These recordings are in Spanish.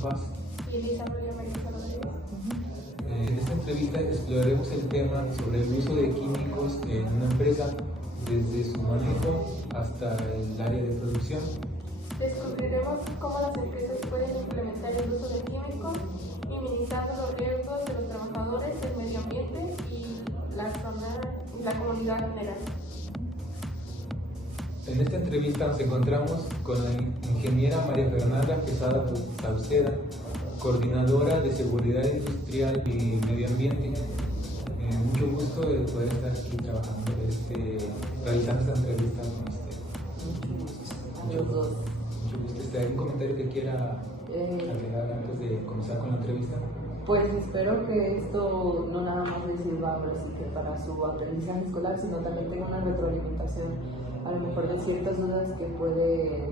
Paz. Y Elisa María Rodríguez. En esta entrevista exploraremos el tema sobre el uso de químicos en una empresa, desde su manejo hasta el área de producción. Descubriremos cómo las empresas pueden implementar el uso de químicos, minimizando los riesgos de los trabajadores, el medio ambiente y la comunidad en general. En esta entrevista nos encontramos con la ingeniera María Fernanda Quesada Sauceda, coordinadora de Seguridad Industrial y Medio Ambiente. Mucho gusto de poder estar aquí trabajando, realizando esta entrevista con usted. Mucho gusto. Mucho gusto. ¿Hay un comentario que quiera agregar antes de comenzar con la entrevista? Pues espero que esto no nada más les sirva ahora sí que para su aprendizaje escolar, sino también tenga una retroalimentación a lo mejor de ciertas dudas que puede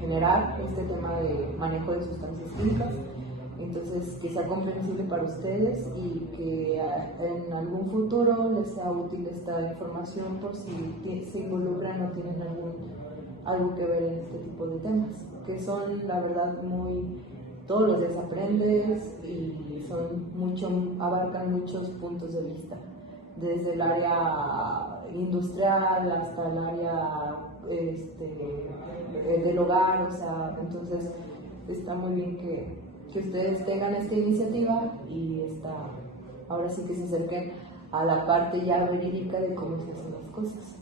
generar este tema de manejo de sustancias químicas. Entonces, que sea comprensible para ustedes y que en algún futuro les sea útil esta información por si se involucran o tienen algo que ver en este tipo de temas, que son, la verdad, todos los días aprendes y abarcan muchos puntos de vista, desde el área industrial hasta el área del hogar, o sea, entonces está muy bien que ustedes tengan esta iniciativa y ahora sí que se acerquen a la parte ya verídica de cómo se hacen las cosas.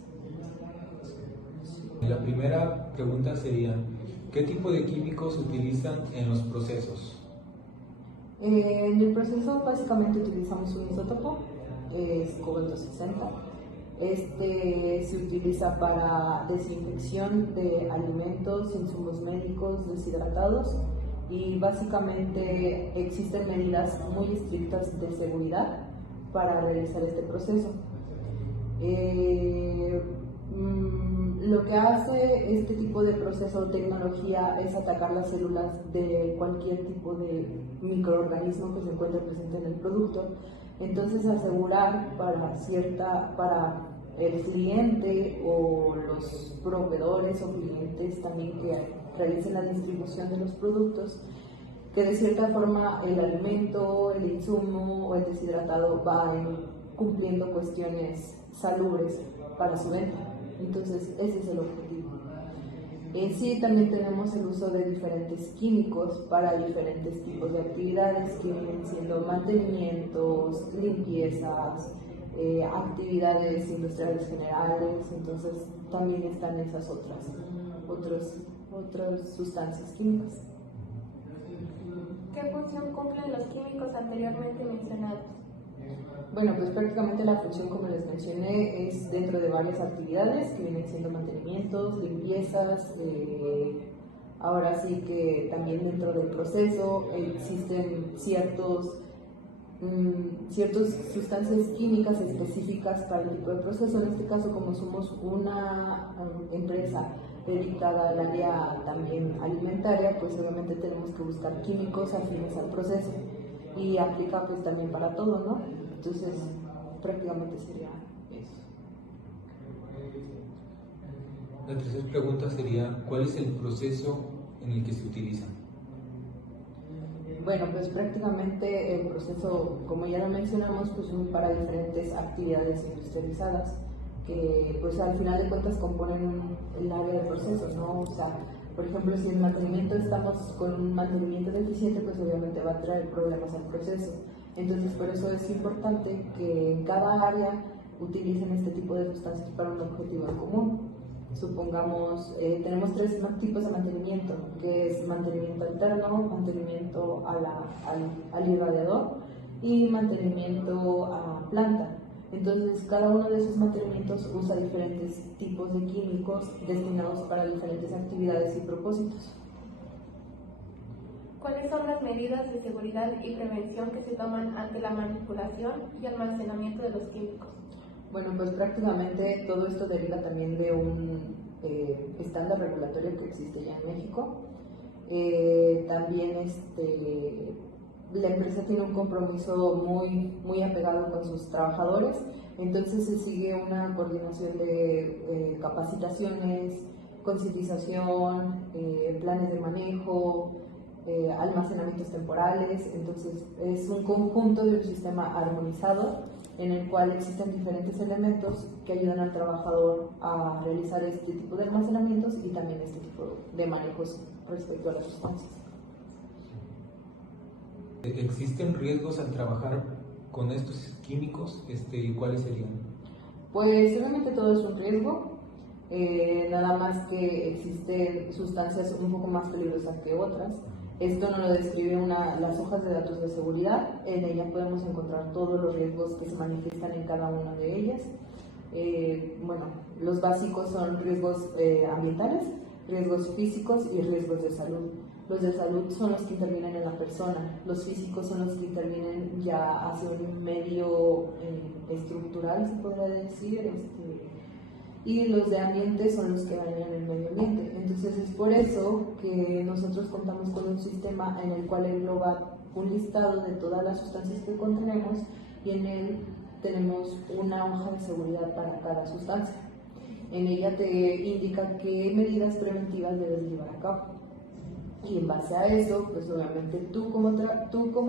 La primera pregunta sería, ¿qué tipo de químicos utilizan en los procesos? En el proceso básicamente utilizamos un isótopo, es cobalto 60. Se utiliza para desinfección de alimentos, insumos médicos deshidratados, y básicamente existen medidas muy estrictas de seguridad para realizar este proceso. Lo que hace este tipo de proceso o tecnología es atacar las células de cualquier tipo de microorganismo que se encuentre presente en el producto. Entonces, asegurar para el cliente o los proveedores o clientes también que realicen la distribución de los productos, que de cierta forma el alimento, el insumo o el deshidratado va cumpliendo cuestiones salubres para su venta. Entonces, ese es el objetivo. Sí, también tenemos el uso de diferentes químicos para diferentes tipos de actividades que vienen siendo mantenimientos, limpiezas, actividades industriales generales. Entonces también están esas otras sustancias químicas. ¿Qué función cumplen los químicos anteriormente mencionados? Bueno, pues prácticamente la función, como les mencioné, es dentro de varias actividades que vienen siendo mantenimientos, limpiezas. Ahora sí que también dentro del proceso existen ciertas sustancias químicas específicas para el tipo de proceso. En este caso, como somos una empresa dedicada al área también alimentaria, pues obviamente tenemos que buscar químicos afines al proceso, y aplica pues también para todo, ¿no? Entonces, prácticamente sería eso. La tercera pregunta sería, ¿cuál es el proceso en el que se utilizan? Bueno, pues prácticamente el proceso, como ya lo mencionamos, pues son para diferentes actividades industrializadas que pues al final de cuentas componen el área de procesos, ¿no? O sea, por ejemplo, si en mantenimiento estamos con un mantenimiento deficiente, pues obviamente va a traer problemas al proceso. Entonces, por eso es importante que en cada área utilicen este tipo de sustancias para un objetivo en común. Supongamos, tenemos tres tipos de mantenimiento, que es mantenimiento interno, mantenimiento al irradiador y mantenimiento a planta. Entonces, cada uno de esos mantenimientos usa diferentes tipos de químicos destinados para diferentes actividades y propósitos. ¿Cuáles son las medidas de seguridad y prevención que se toman ante la manipulación y almacenamiento de los químicos? Bueno, pues prácticamente todo esto deriva también de un estándar regulatorio que existe ya en México. También la empresa tiene un compromiso muy apegado con sus trabajadores, entonces se sigue una coordinación de capacitaciones, concientización, planes de manejo, almacenamientos temporales. Entonces es un conjunto de un sistema armonizado en el cual existen diferentes elementos que ayudan al trabajador a realizar este tipo de almacenamientos y también este tipo de manejos respecto a las sustancias. ¿Existen riesgos al trabajar con estos químicos? ¿Y cuáles serían? Pues obviamente todo es un riesgo, nada más que existen sustancias un poco más peligrosas que otras. Esto nos lo describe las hojas de datos de seguridad. En ella podemos encontrar todos los riesgos que se manifiestan en cada una de ellas. Bueno, los básicos son riesgos ambientales, riesgos físicos y riesgos de salud. Los de salud son los que intervienen en la persona, los físicos son los que intervienen ya hacia un medio estructural, se podría decir, y los de ambiente son los que dañan el medio ambiente. Entonces es por eso que nosotros contamos con un sistema en el cual engloba un listado de todas las sustancias que contenemos y en él tenemos una hoja de seguridad para cada sustancia. En ella te indica qué medidas preventivas debes llevar a cabo. Y en base a eso, pues obviamente tú como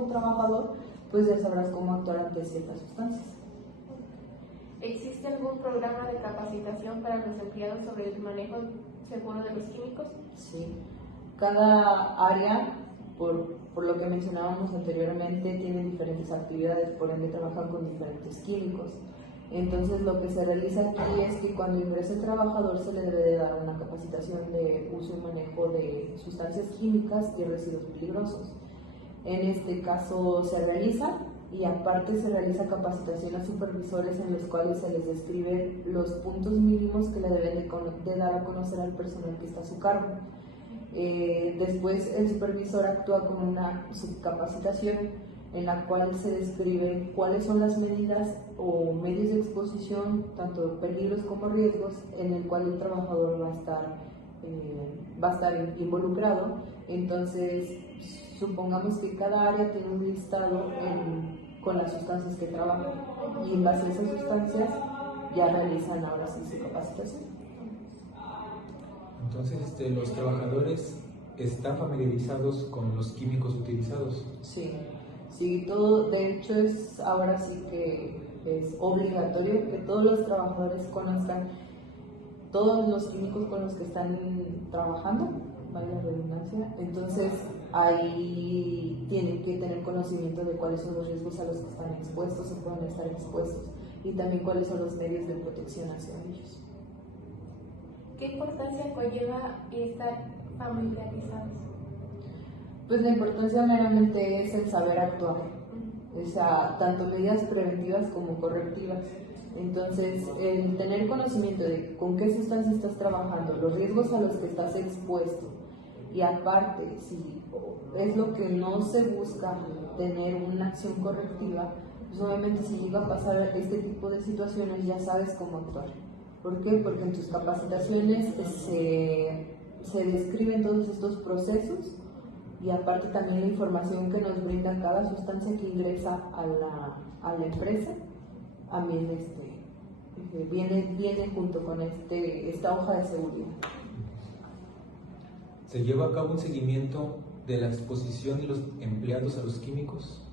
trabajador, pues ya sabrás cómo actuar ante ciertas sustancias. ¿Existe algún programa de capacitación para los empleados sobre el manejo seguro de los químicos? Sí. Cada área, por lo que mencionábamos anteriormente, tiene diferentes actividades, por ende trabajan con diferentes químicos. Entonces lo que se realiza aquí es que cuando ingresa el trabajador se le debe de dar una capacitación de uso y manejo de sustancias químicas y residuos peligrosos. En este caso se realiza y aparte se realiza capacitación a supervisores en los cuales se les describe los puntos mínimos que le deben de dar a conocer al personal que está a su cargo. Después el supervisor actúa con una subcapacitación en la cual se describe cuáles son las medidas o medios de exposición, tanto peligros como riesgos, en el cual el trabajador va a estar involucrado. Entonces, supongamos que cada área tiene un listado con las sustancias que trabaja y en base a esas sustancias ya realizan ahora sí su capacitación. Entonces, ¿los trabajadores están familiarizados con los químicos utilizados? Sí. Sí, todo, de hecho ahora sí que es obligatorio que todos los trabajadores conozcan todos los químicos con los que están trabajando, vale la redundancia. Entonces ahí tienen que tener conocimiento de cuáles son los riesgos a los que están expuestos o pueden estar expuestos y también cuáles son los medios de protección hacia ellos. ¿Qué importancia conlleva estar familiarizados? Pues la importancia meramente es el saber actuar, o sea, tanto medidas preventivas como correctivas. Entonces, el tener conocimiento de con qué sustancia estás trabajando, los riesgos a los que estás expuesto, y aparte, si es lo que no se busca, tener una acción correctiva, pues obviamente si llega a pasar este tipo de situaciones ya sabes cómo actuar. ¿Por qué? Porque en tus capacitaciones se describen todos estos procesos y aparte también la información que nos brinda cada sustancia que ingresa a la empresa también viene junto con esta hoja de seguridad. ¿Se lleva a cabo un seguimiento de la exposición de los empleados a los químicos?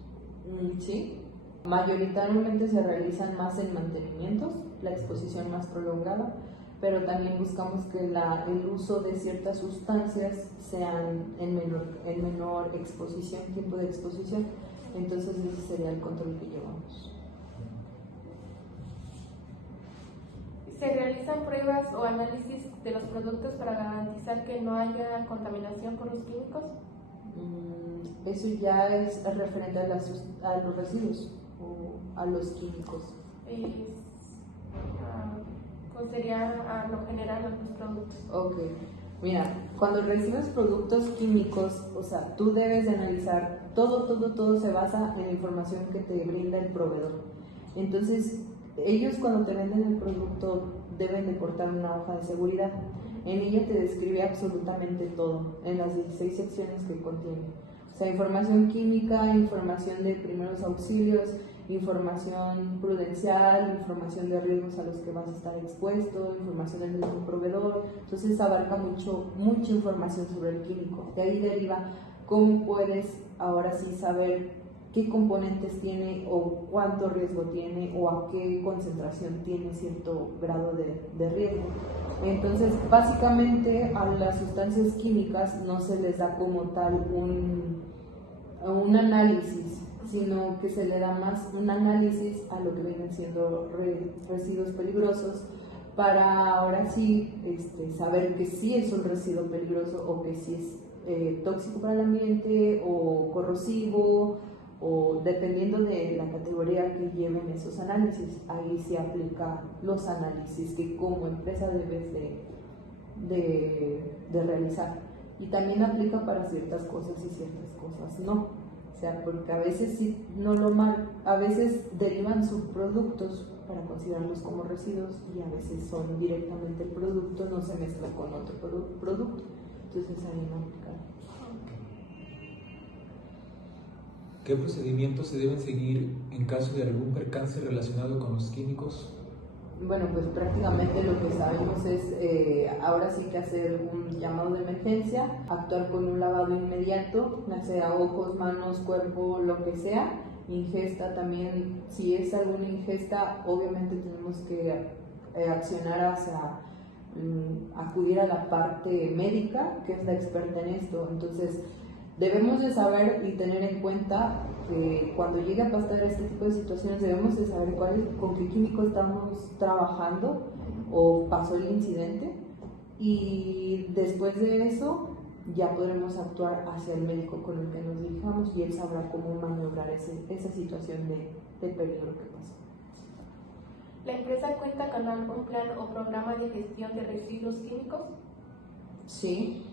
Sí, mayoritariamente se realizan más en mantenimientos, la exposición más prolongada, pero también buscamos que el uso de ciertas sustancias sean en menor exposición, tiempo de exposición. Entonces ese sería el control que llevamos. ¿Se realizan pruebas o análisis de los productos para garantizar que no haya contaminación por los químicos? Eso ya es referente a los residuos o a los químicos. Pues sería a lo general a los productos. Ok, mira, cuando recibes productos químicos, o sea, tú debes de analizar todo se basa en la información que te brinda el proveedor. Entonces, ellos cuando te venden el producto deben de portar una hoja de seguridad. En ella te describe absolutamente todo, en las 16 secciones que contiene. O sea, información química, información de primeros auxilios, información prudencial, información de riesgos a los que vas a estar expuesto, información del mismo proveedor. Entonces abarca mucha información sobre el químico. De ahí deriva ¿cómo puedes ahora sí saber qué componentes tiene o cuánto riesgo tiene o a qué concentración tiene cierto grado de riesgo? Entonces, básicamente a las sustancias químicas no se les da como tal un análisis, sino que se le da más un análisis a lo que vienen siendo residuos peligrosos, para ahora sí saber que sí es un residuo peligroso o que sí es tóxico para el ambiente o corrosivo, o dependiendo de la categoría que lleven esos análisis. Ahí se aplica los análisis que como empresa debes de realizar, y también aplica para ciertas cosas y ciertas cosas no. O sea, porque a veces sí, a veces derivan subproductos para considerarlos como residuos, y a veces son directamente el producto, no se mezcla con otro producto, entonces ahí no aplica. ¿Qué procedimientos se deben seguir en caso de algún percance relacionado con los químicos? Bueno, pues prácticamente lo que sabemos es ahora sí que hacer un llamado de emergencia, actuar con un lavado inmediato, ya sea ojos, manos, cuerpo, lo que sea. Ingesta también, si es alguna ingesta, obviamente tenemos que accionar hacia acudir a la parte médica, que es la experta en esto. Entonces, debemos de saber y tener en cuenta que cuando llegue a pasar este tipo de situaciones debemos de saber con qué químico estamos trabajando o pasó el incidente, y después de eso ya podremos actuar hacia el médico con el que nos dirijamos, y él sabrá cómo maniobrar esa situación de peligro que pasó. ¿La empresa cuenta con algún plan o programa de gestión de residuos químicos? Sí.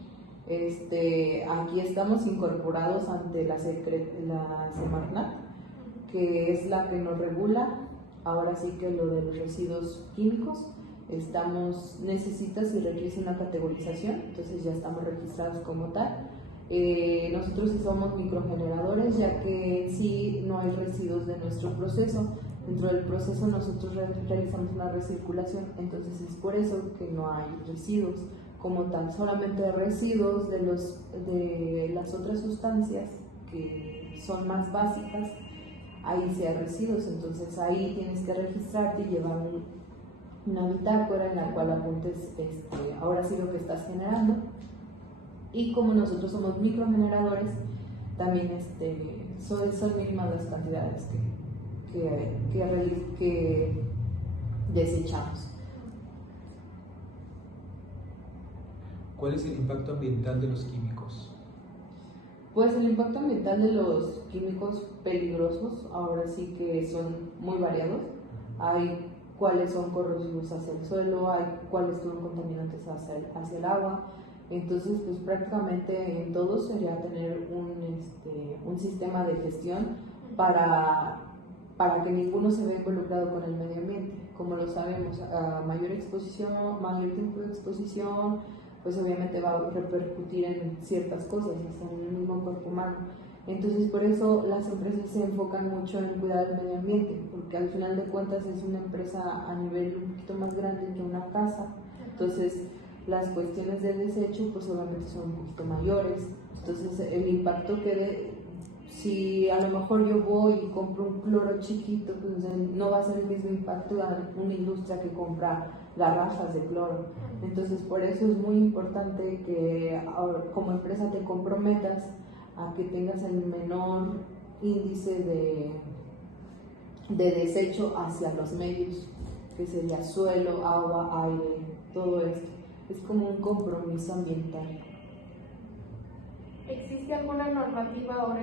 Aquí estamos incorporados ante la Semarnat, que es la que nos regula ahora sí que lo de los residuos químicos. Necesitas y requieres una categorización, entonces ya estamos registrados como tal. Nosotros sí somos microgeneradores, ya que sí no hay residuos de nuestro proceso. Dentro del proceso nosotros realizamos una recirculación, entonces es por eso que no hay residuos como tal, solamente residuos de las otras sustancias que son más básicas, ahí sí hay residuos. Entonces ahí tienes que registrarte y llevar una bitácora en la cual apuntes ahora sí lo que estás generando. Y como nosotros somos microgeneradores, también son mínimas las cantidades que desechamos. ¿Cuál es el impacto ambiental de los químicos? Pues el impacto ambiental de los químicos peligrosos ahora sí que son muy variados. Hay cuáles son corrosivos hacia el suelo, hay cuáles son contaminantes hacia el agua. Entonces, pues prácticamente en todo sería tener un sistema de gestión para que ninguno se vea involucrado con el medio ambiente. Como lo sabemos, a mayor exposición, mayor tiempo de exposición, pues obviamente va a repercutir en ciertas cosas, hasta en el mismo cuerpo humano. Entonces, por eso las empresas se enfocan mucho en cuidar el medio ambiente, porque al final de cuentas es una empresa a nivel un poquito más grande que una casa. Entonces, las cuestiones de desecho, pues obviamente son un poquito mayores. Entonces, el impacto si a lo mejor yo voy y compro un cloro chiquito, pues no va a ser el mismo impacto a una industria que compra garrafas de cloro. Entonces, por eso es muy importante que como empresa te comprometas a que tengas el menor índice de desecho hacia los medios, que sería suelo, agua, aire, todo esto. Es como un compromiso ambiental. ¿Existe alguna normativa o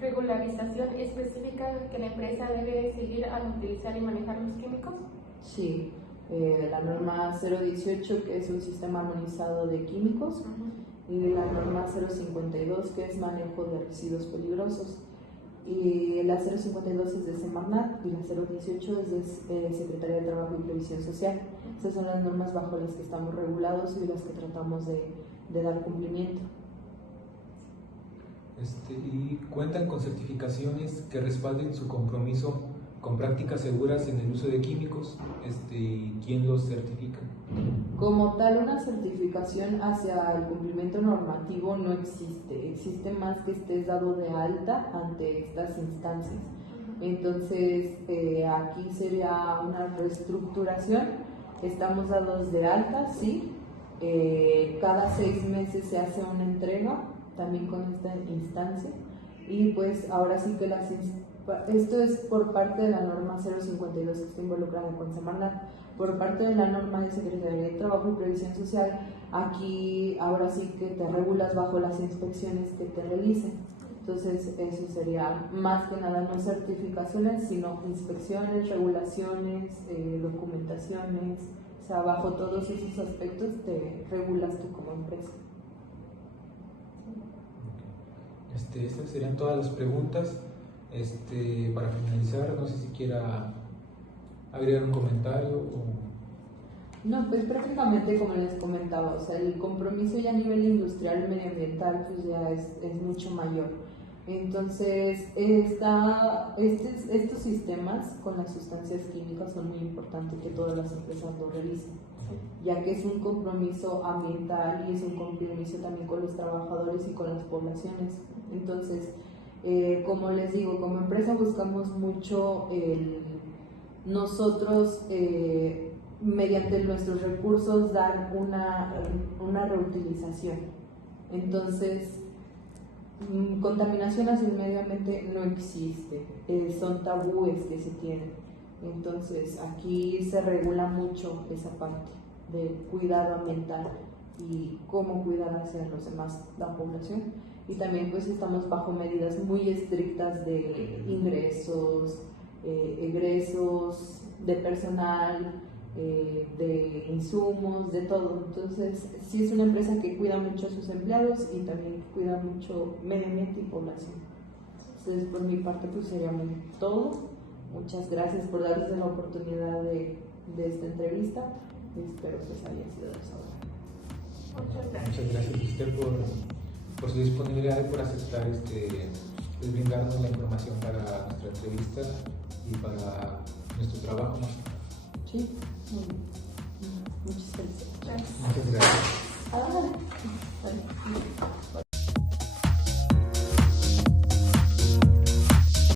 regularización específica que la empresa debe de seguir al utilizar y manejar los químicos? Sí, la norma 018, que es un sistema armonizado de químicos, y la norma 052, que es manejo de residuos peligrosos. Y la 052 es de Semarnat y la 018 es de Secretaría de Trabajo y Previsión Social. Estas son las normas bajo las que estamos regulados y las que tratamos de dar cumplimiento. ¿Y cuentan con certificaciones que respalden su compromiso con prácticas seguras en el uso de químicos, y quién los certifica. Como tal, una certificación hacia el cumplimiento normativo no existe. Existe más que estés dado de alta ante estas instancias. Entonces, aquí sería una reestructuración. Estamos dados de alta, sí. Cada 6 meses se hace una entrega, también con esta instancia. Y pues ahora sí que esto es por parte de la norma 052 que está involucrada con Semarnat. Por parte de la norma de Secretaría de Trabajo y Previsión Social, aquí ahora sí que te regulas bajo las inspecciones que te realicen. Entonces eso sería más que nada no certificaciones, sino inspecciones, regulaciones, documentaciones. O sea, bajo todos esos aspectos te regulas tú como empresa. Estas serían todas las preguntas. Para finalizar, no sé si quiera agregar un comentario o... No, pues prácticamente como les comentaba, o sea, el compromiso ya a nivel industrial y medioambiental pues ya es mucho mayor. Entonces, estos sistemas con las sustancias químicas son muy importantes que todas las empresas lo realicen, ya que es un compromiso ambiental y es un compromiso también con los trabajadores y con las poblaciones. Entonces, como les digo, como empresa buscamos mucho nosotros, mediante nuestros recursos, dar una reutilización. Entonces, contaminación hacia el medio ambiente no existe, son tabúes que se tienen. Entonces, aquí se regula mucho esa parte del cuidado ambiental y cómo cuidar hacia los demás, la población. Y también pues estamos bajo medidas muy estrictas de ingresos, egresos, de personal, de insumos, de todo. Entonces sí es una empresa que cuida mucho a sus empleados y también cuida mucho medio ambiente y población. Entonces por mi parte pues sería todo. Muchas gracias por darles la oportunidad de esta entrevista. Espero que haya sido de su agrado. Muchas gracias a usted por su disponibilidad y por aceptar brindarnos la información para nuestra entrevista y para nuestro trabajo. Sí, muy bien. Muchas felicidades. Muchas gracias. Vale.